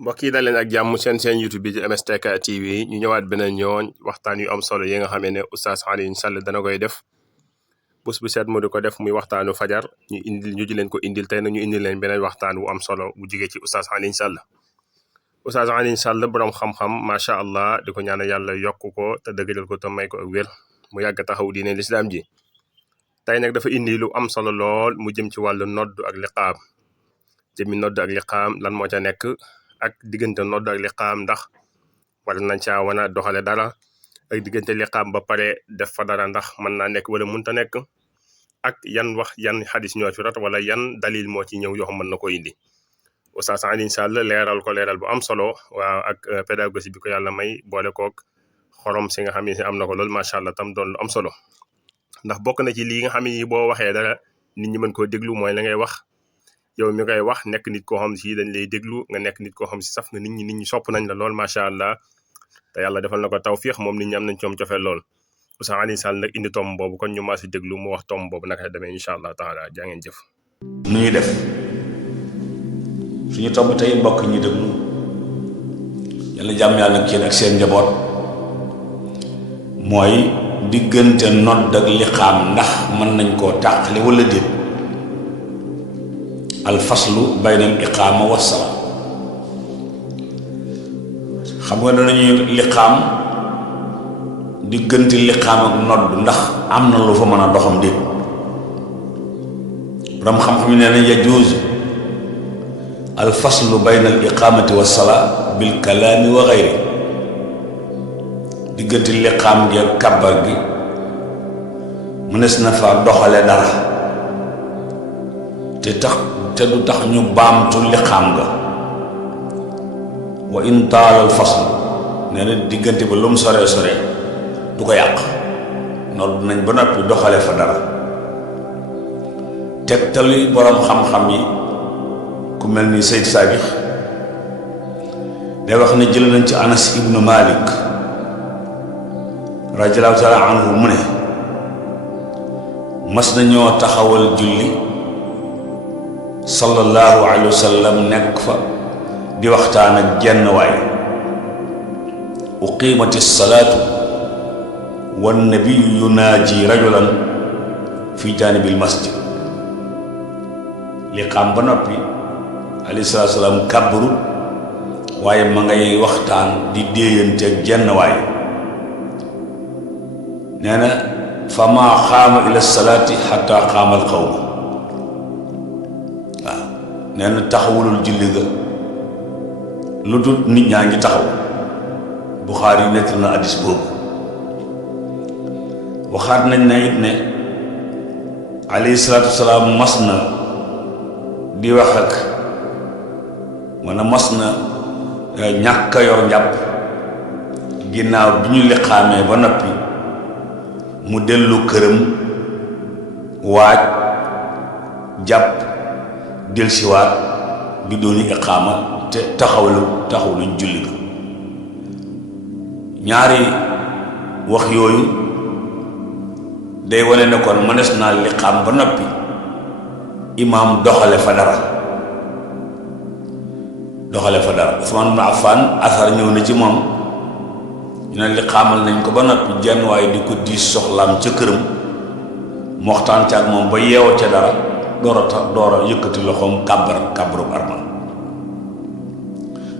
mbokk yi dal leen ak jàmm seen YouTube bi di MSTK TV ñu ñëwaat beneen yoon waxtaan yu am solo yi nga xamee ne Oustaz Alioune Sall dana koy def bés bu set mu di ko def muy waxtaanu fajar ñu di leen ko indil tey na ñu indil leen beneen waxtaan wu am solo bu jigee ci Oustaz Alioune Sall. Oustaz Alioune Sall borom xam-xam macha allah di ko ñaan yàlla yokk ko te dëgëral ko te may ko ak wér mu yàgg taxaw diine lislaam ji. tey nag dafa indi lu am solo lool mu jëm ci wàllu nodd ak liqaam jëmmi nodd ak liqaam lan moo ca nekk ak diggante nodd ak liqaam ndax war nañ caa wan a doxale dara ak diggante liqaam ba pare def fa dara ndax mën naa nekk wala mënta nekk ak yan wax yan xadis ñoo ci rot wala yan dalil moo ci ñëw yoo xam mën na ko indi. Oustaz Alioune Sall leeral ko leeral bu am solo waaw ak pédagogie bi ko yàlla may boole kook xorom si nga xam ne am na ko loolu macha allah tam doon lu am solo ndax bokk na ci lii nga xam ne boo waxee dara nit ñi mën koo déglu mooy la ngay wax yow mi koy wax nekk nit koo xam si dañ lay déglu nga nekk nit koo xam si saf nga nit ñi sopp nañ la lool macha allah te yàlla defal na ko tawfiix moom nit ñi am nañ coom cofeel lool. Oustaz Alioune Sall nag indi tomb boobu kon ñu maa si déglu mu wax tomb boobu naka demee incha allah taala jaa ngeen jëf. nu ñuy def suñu tomb tey mbokk ñi déglu yàlla jàmm yàlla nag yéen ak seen njaboot mooy diggante nodd ak liqaam ndax mën nañ koo tàqale wala déet. alfaslu bayna al iqaama wa salaa xam nga danañuy liqaam diggante liqaam ak nodd ndax am na lu fa mën a doxam déet. borom xam-xam yi nee na yajuuzu alfaslu bayna al iqaamati wa salaa bil kalaami wa gayri diggante liqaam gi ak kàbbar gi mënees na fa doxale dara te du tax ñu baamtu liqaam ga wa in taalal fasl nee na diggante ba lu mu sore sore du ko yàq nodd nañ ba noppi doxale fa dara tegtali boroom xam-xam yi ku mel ni Seyd Saabix day wax ne jël nañ ci Anas ibnu Malik radiyallahu taala anhu mu ne mas nañoo taxawal julli sallallahu alayhi wa sallam nekk fa di waxtaan ak jenn waay uqimati salaatu wan nabiyu yunaaji rajulan fi jaanibil masjid liqaam ba noppi alayhi salaatu salaam kàbbaru waaye ma ngay waxtaan di déeyante ak jenn waay nee na fa maa xaama ila salaati xatta xaama al qawm nee na taxawulul julli ga lu dul nit ñaa ngi taxaw. Buxaari yi nekk na hadiis boobu waxaat nañ ne it ne alayhi salaatu wasalaam mas na di wax ak wala mas na ñàkk a yor njàpp ginnaaw bi ñu liqaamee ba noppi mu dellu këram waaj jàpp delsiwaat bi dooni iqaama te taxawluñ julli ga ñaari wax yooyu day wane ne kon mënees naa liqaam ba noppi imaam doxale fa dara Usmaan ibn Affaan asar ñëw na ci moom ñu ne liqaamal nañ ko ba noppi jenn waaye di ko diis soxlaam ca këram mu waxtaan ca ak moom ba yeewa ca dara door a yëkkati loxoom kàbbaru armal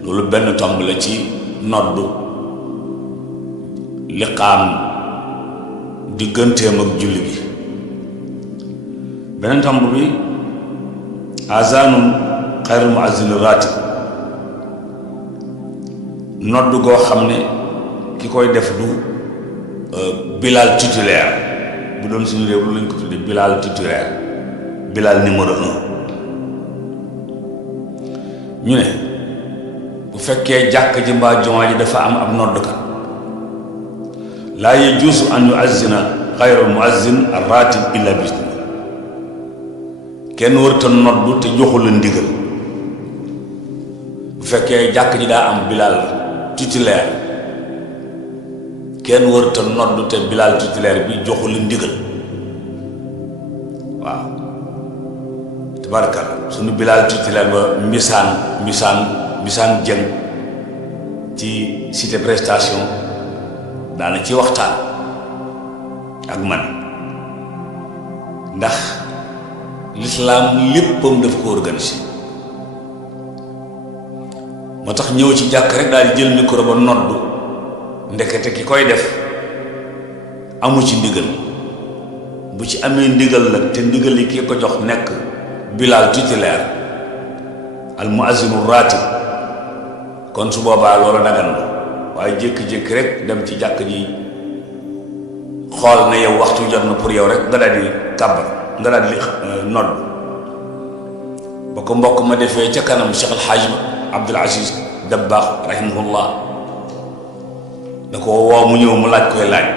loolu benn tomb la ci noddu liqaam digganteem ak julli gi. beneen tomb bi azanun xayru muazzin ratib noddu goo xam ne ki koy def du bilal titulaire bu doon suñu réew lu lañ ko tudde bilal titulaire bilal numéro 1 ñu ne bu fekkee jàkk ji mbaa jumaa ji dafa am ab noddukat laa yajuuzu an yuazzina xayru muazzin ar-ratib illa bi kenn warta noddu te joxu la ndigal bu fekkee jàkk ji daa am bilal titulaire kenn warta noddu te bilal titulaire bi joxu la ndigal waaw tabarakalla suñu bilal titulaire ba mbisaan Bisaan Jeng ci cité prestation daana ci waxtaan ak man ndax lislaam léppam daf ko organisé moo tax ñëw ci jàkk rek daal di jël micro ba noddu ndekete ki koy def amu ci ndigal bu ci amee ndigal nag te ndigal yi ki ko jox nekk Bilal titulaire al muazzinu ratib kon su boobaa loolu dagan na waaye jékki-jékki rek dem ci jàkk ji xool na yow waxtu jot na pour yow rek nga daal di kàbbar nga daal di nodd ba ko mbokk ma defee ca kanam Cheikh El Hadj Abdoul Aziz Dabakh rahimahullah da ko woo mu ñëw mu laaj koy laaj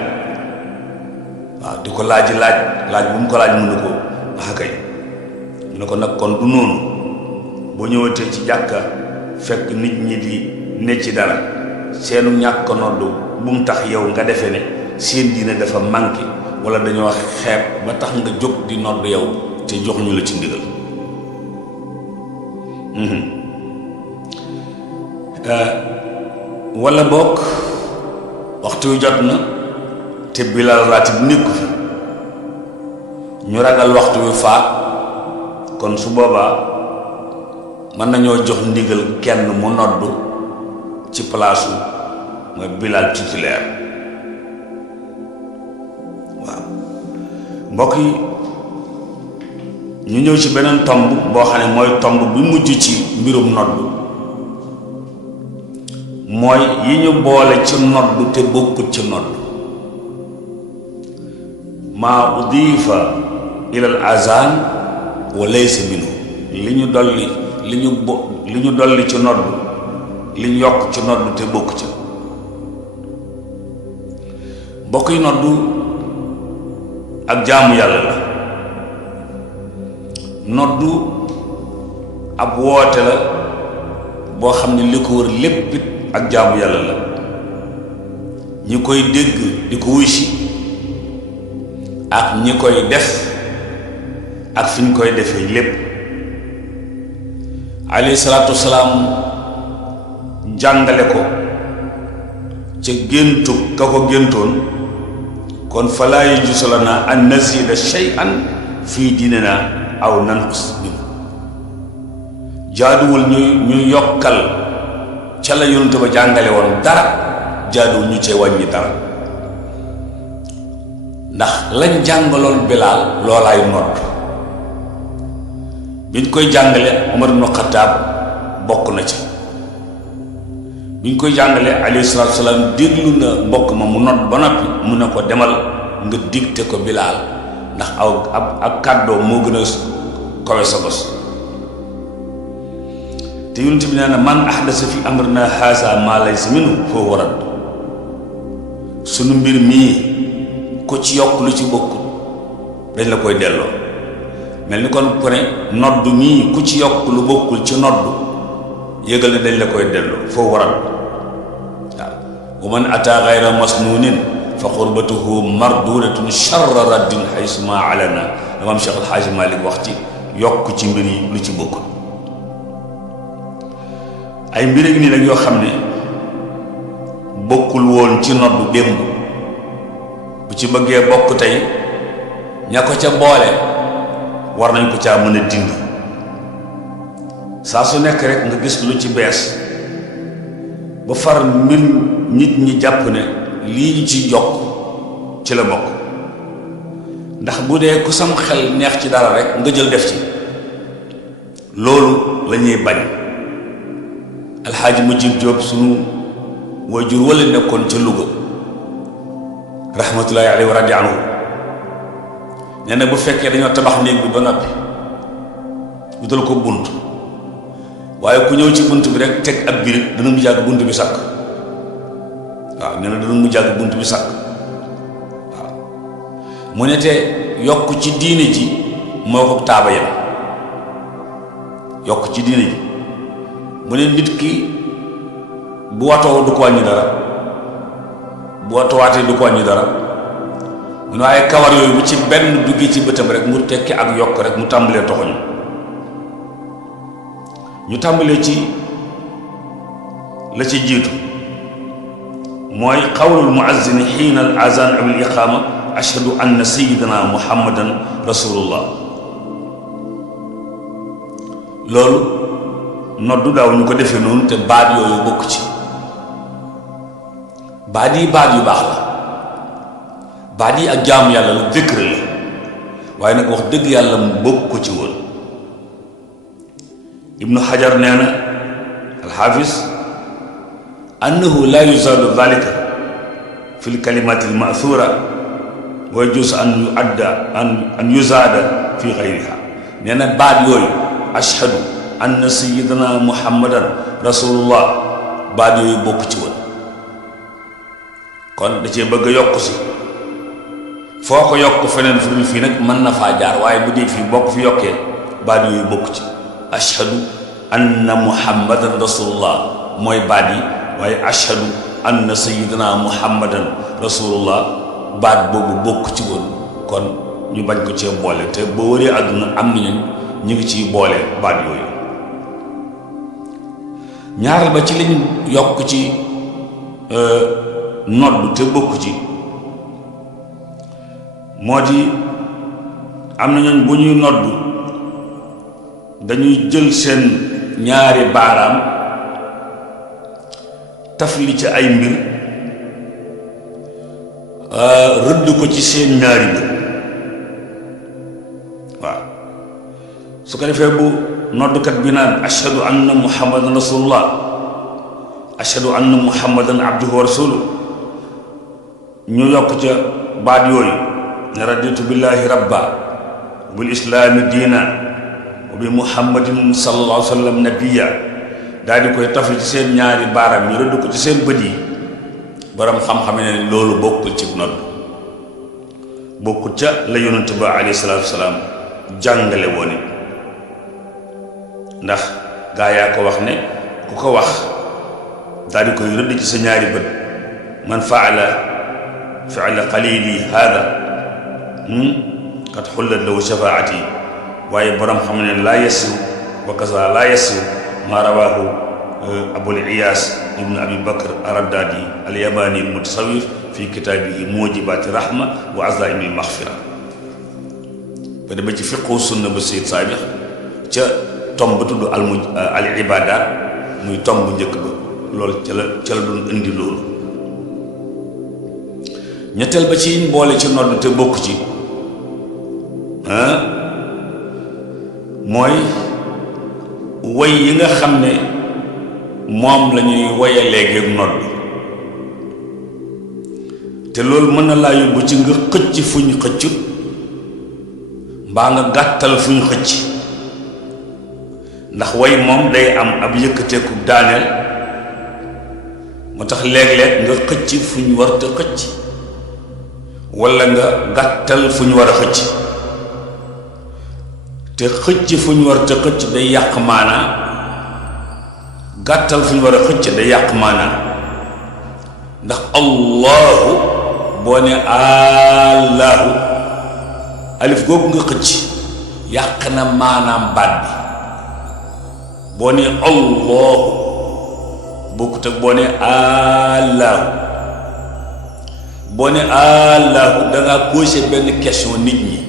waaw di ko laaj bu mu ko laaj mu ne ko wax kay mu ne ko nag kon du noonu boo ñëwatee ci jàkka fekk nit ñi di ne ci dara seenu ñàkk ko noddu bu mu tax yow nga defee ne seen diine dafa manqué wala dañoo xeeb ba tax nga jóg di nodd yow te jox ñu la ci ndigal wala bokk waxtu yu jot na te Bilal ratib nekku fi ñu ragal waxtu yu faat kon su boobaa mën nañoo jox ndigal kenn mu noddu ci palaasu mooy Bilal titulaire waaw mbokk yi ñu ñëw ci beneen tomb boo xam ne mooy tomb bi mujj ci mbirum noddu mooy yi ñu boole ci noddu te bokkut ci noddu maa udifa ila al azan wa laysa minhu li ñu dolli ci noddu li ñu yokk ci noddu te bokk ci bokk yi noddu ak jaamu yàlla la noddu ab woote la boo xam ne li ko wër lépp it ak jaamu yàlla la ñi koy dégg di ko wuy si ak ñi koy def ak fi ñu koy defee lépp alayhi salaatu wasalaam jàngale ko ca géntu ka ko géntoon kon falaa yajuuzu lanaa an nazida shay'an fii diinina aw nanqus minhu jaaduwul ñu yokkal ca la yonent ba jàngale woon dara jaaduwul ñu cee wàññi dara ndax lañ jàngaloon Bilaal loolaay nodd biñ koy jàngale Umar ibn Xattaab bokk na ci biñ koy jàngale alayhi salaatu salaam déglu na mbokk ma mu nodd ba noppi mu ne ko demal nga digte ko Bilaal ndax ak kàddoo moo gën a kawe sa bos te yonent bi nee na man ahdasa fi amrina haza ma laysa minhu fa huwa radd sunu mbir mii ku ci yokk lu ci bokkut dañ la koy delloo mel ni kon ku ne noddu mii ku ci yokk lu bokkul ci noddu yëgal ne dañ la koy delloo fa huwa radd waaw wa man ata gayra masnunin fa xurbatuhu mardudatun charra raddin xaysuma alana dama am Cheikh El Hadj Malick wax ci yokk ci mbir yi lu ci bokkul ay mbir ak nii nag yoo xam ne bokkul woon ci noddu démb bu ci bëggee bokk tey ña ko ca boole war nañ ko caa mën a dindi saa su nekk rek nga gis lu ci bees ba far mbir nit ñi jàpp ne lii ñu ci jokk ci la bokk ndax bu dee ku sam xel neex ci dara rek nga jël def ci loolu la ñuy bañ alxaaji Mujib Jóob sunu waajur wala nekkoon ca Louga rahmatullahi alayhi wa radi anhu nee na bu fekkee dañoo tabax néeg bi ba noppi wutal ko bunt waaye ku ñëw ci bunt bi rek teg ab birig dana mu jàgg bunt bi sàkk waaw nee na dana mu jàgg bunt bi sàkk waaw mu ne te yokk ci diine ji moo ko taaba yam yokk ci diine ji mu ne nit ki bu watoo du ko wàññi dara bu watowaatee du ko wàññi dara mu ne waaye kawar yooyu bu ci benn duggee ci bëtam rek mu tekki ak yokk rek mu tàmbalee toxoñu ñu tàmbalee ci la ci jiitu mooy qawlul muazzini xiina al azan aw al iqama ashhadu anna sayyidina muhammadan rasulullah. loolu noddu daaw ñu ko defee noonu te baat yooyu bokk ci. baat yi baat yu baax la, baat yi ak jaamu yàlla la, zikr la, waaye nag wax dëgg yàlla mu bokk ko ci woon. ibnu xajar nee na alxaafis annahu la yuzaadu dalika fi lkalimati almathura wa yajuz an yuadda an yuzaada fi xayriha. nee na baat yooyu ashhadu anna sayyidina muhammadan rasulullah, baat yooyu bokk ci woon. kon da cee bëgg a yokk si, foo ko yokk feneen fu dul fii nag mën na faa jaar, waaye bu dee fii bokk fi yokkee baat yooyu bokk ci. ashhadu anna muhammadan rasulullah mooy baat yi, waaye ashhadu anna sayyidina muhammadan rasulullah baat boobu bokk ci woon. kon ñu bañ ko cee boole, te boo wëree àdduna am nañu ñu ngi ciy boole baat yooyu. ñaaral ba ci lañ yokk ci nodd te bokk ci moo di am na ñooñ bu ñuy nodd dañuy jël seen ñaari baaraam tafli ci ay mbir rëdd ko ci seen ñaari bët. waaw su ko defee bu noddkat bi naan ashhadu anna muhammadan rasulullah, ashhadu anna muhammadan abduhu wa rasuluhu, ñu yokk ca baat yooyu ne raditu billahi rabba wa bil islaami diina wa bi muhammadin sallallahu alayhi wa sallam nabiyya, daal di koy tafli ci seen ñaari baaraam ñu rëdd ko ci seen bët yi. borom xam-xam ne loolu bokkul ci nodd, bokkul ca la yonent ba alayhi salaatu wasalaam jàngale woon it. ndax gaa yaa ko wax ne ku ko wax daal di koy rëdd ci sa ñaari bët, man faala fi'la qalili hada qad xullat lahu shafaati. waaye borom xam ne laa yasiru wa kaza laa yasiru maa rawaahu abul iyaas ibnu abi bakr araddaadi alyamani almutasawwif fi kitaabihi mujibaati rahma wa azaimi almaghfira. ba dama ci fiqhu sunna ba Sayyid Saabix ca tomb ba tudd al ibaadaat muy tomb bu njëkk ba, loolu ca la doon indi loolu. ñetteel ba ci boole ci nodd te bokk ci mooy woy yi nga xam ne moom la ñuy woye léegi nodd, te loolu mën na laa yóbbu ci nga xëcc fu ñu xëccut mbaa nga gàttal fu ñu xëcc. ndax woy moom day am ab yëkkateeku daaneel, moo tax léeg-léeg nga xëcc fu ñu war te xëcc, walla nga gàttal fu ñu war a xëcc. te xëcc fu ñu war te xëcc day yàq maanaa, gàttal fu ñu war a xëcc day yàq maanaa. ndax allahu boo ne allahu, alif googu nga xëcc yàq na maanaam baat bi. boo ne allahu bokkut ak boo ne allahu. boo ne allahu dangaa posé benn question nit ñi,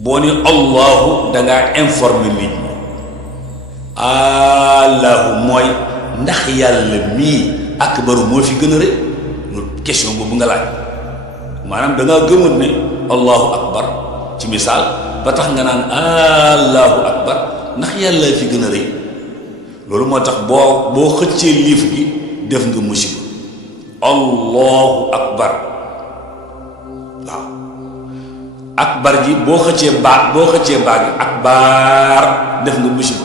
boo ne allahu dangaa informer nit ñi. allahu mooy ndax yàlla mii akbaru moo fi gën a rëy, loolu question boobu nga laaj. maanaam dangaa gëmut ne allahu akbar ci misaal ba tax nga naan allahu akbar, ndax yàlla fi gën a rëy. loolu moo tax boo xëccee liif gi def nga musiba. allahu akbar, waaw akbar ji boo xëccee baat gi akbar def nga musiba,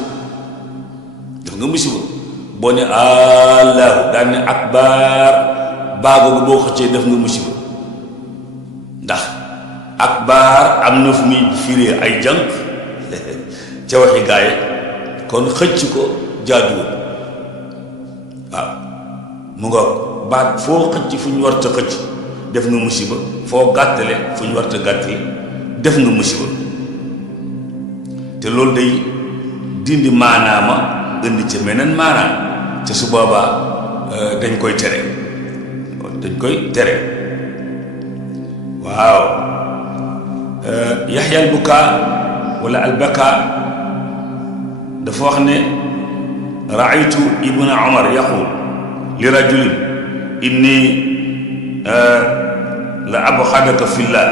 boo ne allahu daan ne akbar baa googu boo xëccee def nga musiba. ndax akbar am na fu muy firee ay jànq ca waxi gaaye, kon xëcc ko jaaduwul. waaw mu nga baat foo xëcc fu ñu war ta xëcc def nga musiba, foo gàttale fu ñu war ta gàttale def nga musiba. te loolu day dindi maanaama indi ca meneen maanaam. ca su boobaa dañ koy tere waaw. Yaxya al-Buka wala al-Baka dafa wax ne raaytu ibna Umar yaqul li rajulin inni la abxadaka fillah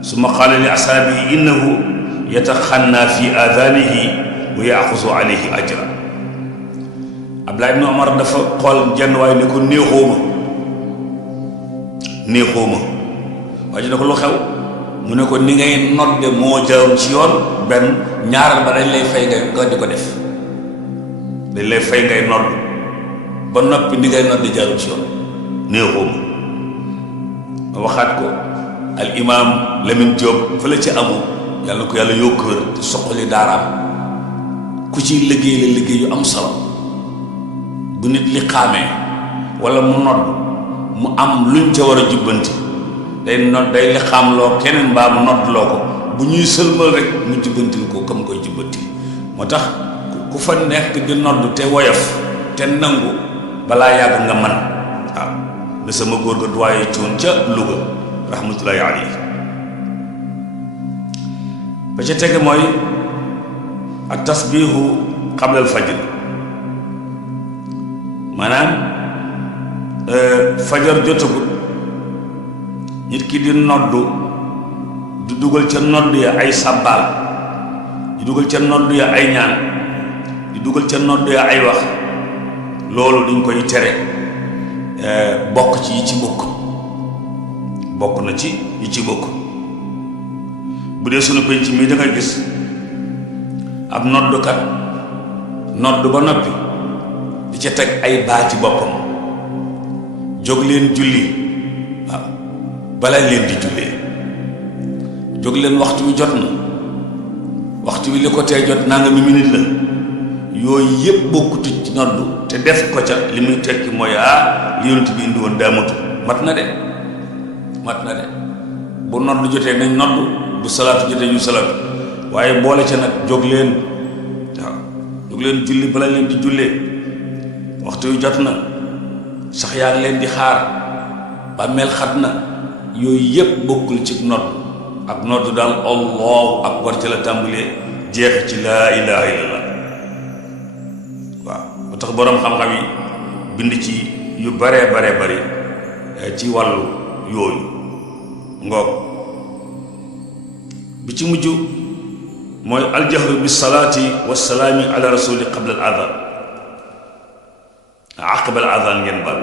summa qaala li ashaabihi innahu yataxanna fi aadaanihi wa yaaxuzu alayhi ajra. Abdullah ibn Umar dafa xool jenn waaye ne ko néexooma waaye ji ne ko lu xew mu ne ko ni ngay nodde moo jaarul ci yoon benn ñaaral ba dañ lay fay nga di ko def, dañ lay fay ngay nodd ba noppi ni ngay nodde jaarul ci yoon néexooma. ma waxaat ko al imam Lamine Diop fële ci amu yàlla na ko yàlla yokk wér te soqali daaraam ku ci liggéey la liggéey yu am solo. bu nit li xaamee wala mu nodd mu am luñ ca war a jubbanti day li xaamloo keneen mbaa mu noddloo ko bu ñuy sëlmal rek mu jubbantil ko comme koy jubbanti. moo tax ku fa nekk di nodd te woyof te nangu balaa yàgg nga man waaw ne sama góor ga duwaaye coon ca Louga rahmatullahi alayhi. ba ca tege mooy ak tasbihu qabla al fajr, maanaam fajar jotagut nit ki di noddu di dugal ca nodd ya ay sàbbaal, di dugal ca nodd ya ay ñaan, di dugal ca nodd ya ay wax, loolu dañ koy tere. Bokk ci yi ci bokk na ci yi ci bokk. bu dee sunu penc mii da nga gis ab noddukat nodd ba noppi di ca teg ay baati boppam, jóg leen julli waaw balaa leen di jullee, jóg leen waxtu wi jot na, waxtu wi li ko tee jot nangami minute la. yooyu yëpp bokkutu ci nodd te def ko ca li muy tekki mooy li yonent bi indi woon daa mat na de bu nodd jotee nañ nodd, bu salaatu jotee ñu salaatu, waaye boole ca nag jóg leen waaw jóg leen julli bala leen di jullee, waxtu yu jot na, sax yaa ngi leen di xaar, bàmmeel xat na. yooyu yëpp bokkul ci nodd. ak nodd daal allahu akbar ci la tàmbalee jeex ci laa ilaha illallah. waaw ba tax boroom xam-xam yi bind ci yu bare ci wàllu yooyu ngoog. bi ci mujj mooy aljahru bis salaati wassalaami ala rasuli qabla al adhan aqbal adhan ngeen bal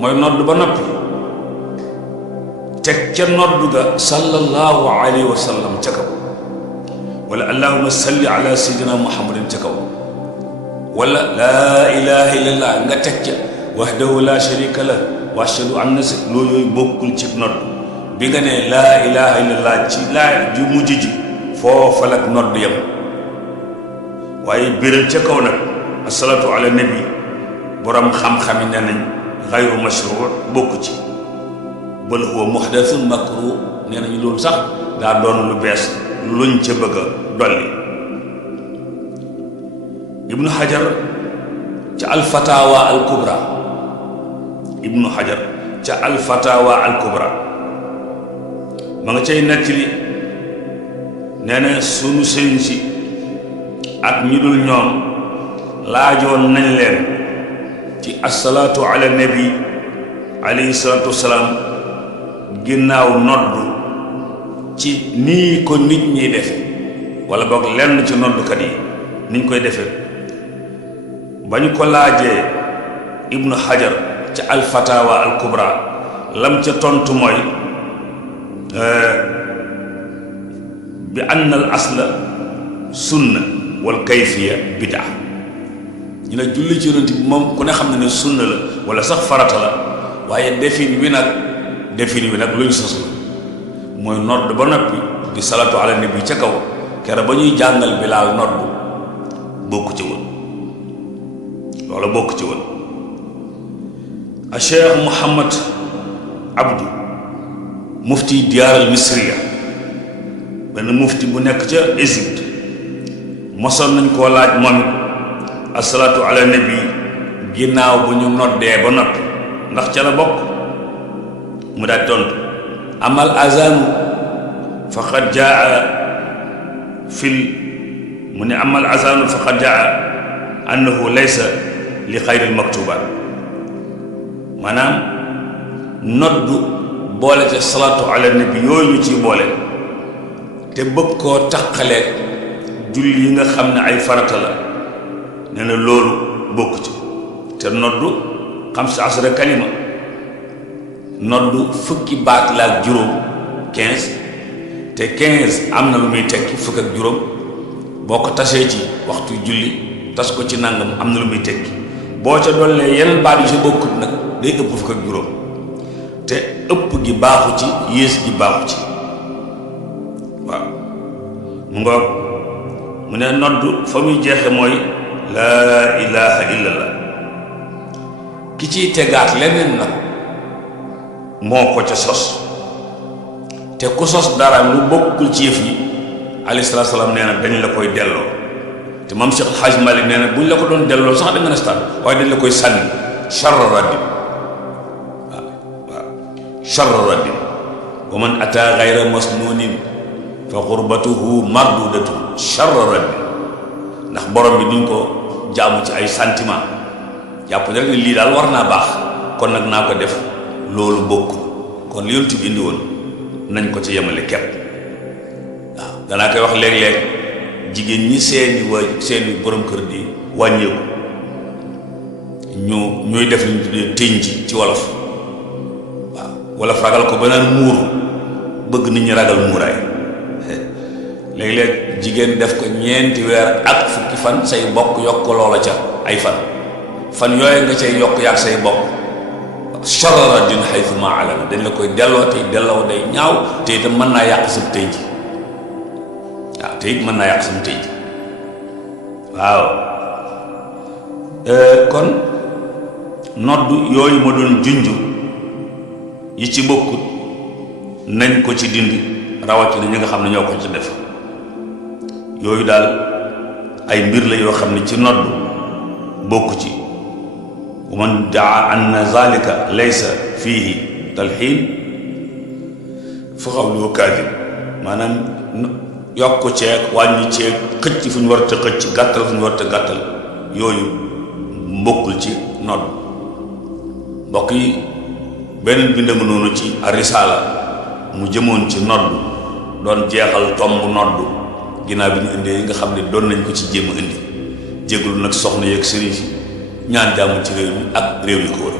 mooy nodd ba noppi teg ca nodd ga sallallahu alayhi wa sallam ca kaw, wala allahumma salli ala sayyidina muhammadin ca kaw, wala laa ilaha illallah nga teg ca wahdahu la sharika lah wa ashhadu anna loolu yooyu bokkul ci nodd. bi nga ne laa ilaha illallah ci laa ju mujj ji foofa la nodd yam, waaye biral ca kaw nag asalaatu ala nabi borom xam-xami ne nañ xayru mashru bokku ci, bal huwa muhdathun makruh nee nañu loolu sax daa doon lu bees luñ ca bëgg a dolli. ibnu hajar ca alfatawa al kubra ma nga cay nettali nee na sunu sëriñ si ak ñu dul ñoom laajoon nañ leen ci asalaatu ala nabi alayhi salaatu wasalaam ginnaaw noddu ci nii ko nit ñiy defe wala boog lenn ci noddukat yi niñ koy defe. ba ñu ko laajee ibnu hajar ca alfatawa al kubra lam ca tontu mooy bi anna al asla sunna wal kayfiya bid'a. ñu ne julli ci yonent bi moom ku ne xam ne sunna la wala sax farata la, waaye defin wi nag luñ sos la. mooy nodd ba noppi di salatu ala nabi ca kaw kere ba ñuy jàngal bilaal nodd bokku ci woon, loola bokk ci woon. a cheikh Muhammad Abdu mufti diyaar al misriya, benn mufti bu nekk ca Égypte, mosoon nañ koo laaj moom it asalaatu ala nabi ginnaaw bu ñu noddee ba noppi ndax ca la bokk mu daal tontu amal azanu faqad jaa mu ne amal azanu faqad jaa annahu laysa li xayril maktubaat maanaam noddu boole te salaatu ala nabi yooyu ñu ciy boole te bëgg koo taqaleeg julli yi nga xam ne ay farata la nee na loolu bokk ci te noddu 15 kalima noddu fukki baat la ak juróom 15 te 15 am na lu muy tekki fukk ak juróom boo ko tasee ci waxtu julli tas ko ci nangam am na lu muy tekki boo ca dollee yeneen baat yu si bokkut nag day ëpp fukk ak juróom te ëpp gi baaxu ci yées gi baaxu ci waaw mu ngoog mu ne noddu fa muy jeexe mooy laa ilaha illallah ki ciy tegaat leneen nag moo ko ca sos te ku sos dara lu bokkul ci yëf yi alayhi salaatu salaam nee na dañ la koy delloo te maam Cheikh El Hadj Malick nee na buñ la ko doon delloo sax da nga nestaan waaye dañ la koy sànni charra raddin waaw charra raddin wa man ata gayra masnunin fa xurbatuhu mardudatu charra raddin ndax borom bi duñ ko jaamu ci ay sentiment jàpp ne rek ne lii daal war naa baax kon nag naa ko def loolu bokkul kon li yonent bi indi woon nañ ko ci yemale kepp waaw danaa koy wax léeg-léeg jigéen ñi seeni borom kër di wàññeeku ñuy def li ñu tuddee tënj ci wolof waaw wolof ragal ko ba naan muuru bëgg nit ñi ragal muuraay léeg-léeg jigéen def ko ñeenti weer ak fukki fan say bokk yokk loola ca ay fan yooyu nga cay yokk yaag say bokk charara din xaytu ma alana dañ la koy delloo tey delloo day ñaaw te itam mën naa yàq sam tëy ji waaw te it mën naa yàq sam tëy ji waaw kon nodd yooyu ma doon junj yi ci bokkut nañ ko ci dindi rawatina ñi nga xam ne ñoo ko ci def yooyu daal ay mbir la yoo xam ne ci nodd bokku ci wa man daa anna zalika laysa fiihi talxiin fa xawluhu kaadib maanaam yokk ceeg wàññi ceeg xëcc fu ñu war a xëcc gàttal fu ñu war a gàttal yooyu mbokkul ci nodd mbokk yi beneen bind nga noonu ci arisaala mu jëmoon ci nodd doon jeexal tomb nodd ginnaaw bi ñu indee yi nga xam ne doon nañ ko ci jéem a indi jégalu nag soxna yeeg sëriñ si ñaan jàmm ci réew mi ak réew yi ko wër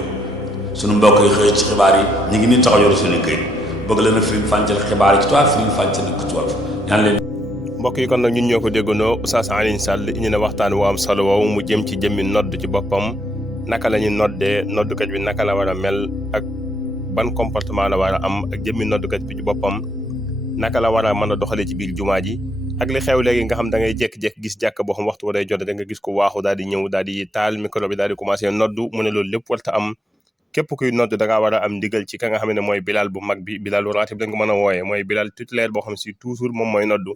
sunu mbokk yi xëy ci xibaar yi ñu ngi nii taxaw yoru suñu këyit bëgg leen a firim fàncal xibaar yi ci tubaab firim fàncal ko ci wolof ñaan leen. mbokk yi kon nag ñun ñoo ko déggandoo Oustaz Alioune Sall indi na waxtaan wu am solo woowu mu jëm ci jëmmi nodd ci boppam naka la ñuy noddee noddukat bi naka la war a mel ak ban comportement la war a am ak jëmmi noddukat bi ci boppam naka la war a mën a doxalee ci biir jumaa ji ak li xew léegi nga xam da ngay jékki-jékki gis jàkk boo xam waxtu wa day jot da nga gis ko waaxu daal di ñëw daal di taal micro bi daal di commencé noddu mu ne loolu lépp warta am képp kuy nodd da ngaa war a am ndigal ci ka nga xam ne mooy bilal bu mag bi bilal bu ratib lañ ko mën a wooyee mooy bilal titulaire boo xam si toujours moom mooy noddu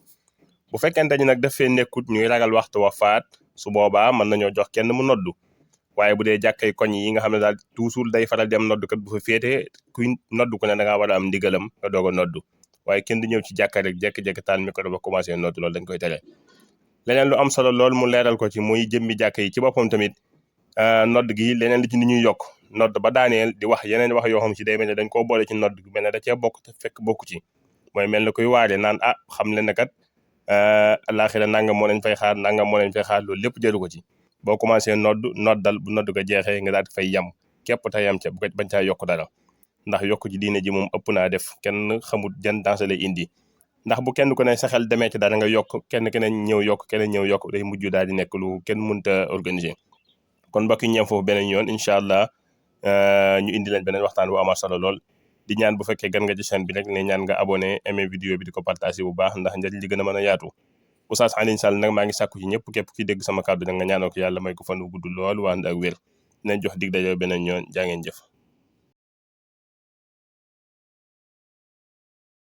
bu fekkente ni nag daf fee nekkut ñuy ragal waxtu wa faat su boobaa mën nañoo jox kenn mu noddu waaye bu dee jàkkay koñ yi nga xam ne daal toujours day faral di am noddukat bu fa féetee kuy noddu ko ne da ngaa war a am ndigalam nga doog a noddu waaye kenn du ñëw ci jàkka rek jékki-jékki taal micro ba commencé noddu loolu dañ koy tere leneen lu am solo loolu mu leeral ko ci muy jëmmi jàkka yi ci boppam tamit nodd gi leneen li ci ni ñuy yokk nodd ba daaneel di wax yeneen wax yoo xam ci day mel ne dañ koo boole ci nodd gi mel ne da cee bokk te fekk bokku ci mooy mel ne koy waare naan xam leen ne kat àllaaxira nangam moo leen fay xaar nangam moo leen fay xaar loolu lépp jëru ko ci boo commencé noddal bu nodd ga jeexee nga daal di fay yem képp te yem ca bu ko bañ caa yokk dara ndax yokk ci diine ji moom ëpp naa def kenn xamul jan dansé lay indi ndax bu kenn ku ne sa xel demee ci dara nga yokk kenn ñëw yokk keneen ñëw yokk day mujj daal di nekk lu kenn mënta organiser kon mbokk yi ñeem foofu beneen yoon incha allah ñu indi leen beneen waxtaan bu ama solo lool di ñaan bu fekkee gan nga ci chaîne bi rek ne ñaan nga abonné aimé vidéo bi di ko partagé bu baax ndax njëriñ li gën a mën a yaatu Oustaz Alioune Sall nag maa ngi sàkku ci ñëpp képp ki dégg sama kàddu nag nga ñaanoo ko yàlla may ko fan wu gudd lool waa ànd ak wér dinañ jox dig daje beneen yoon jaa ngeen jëf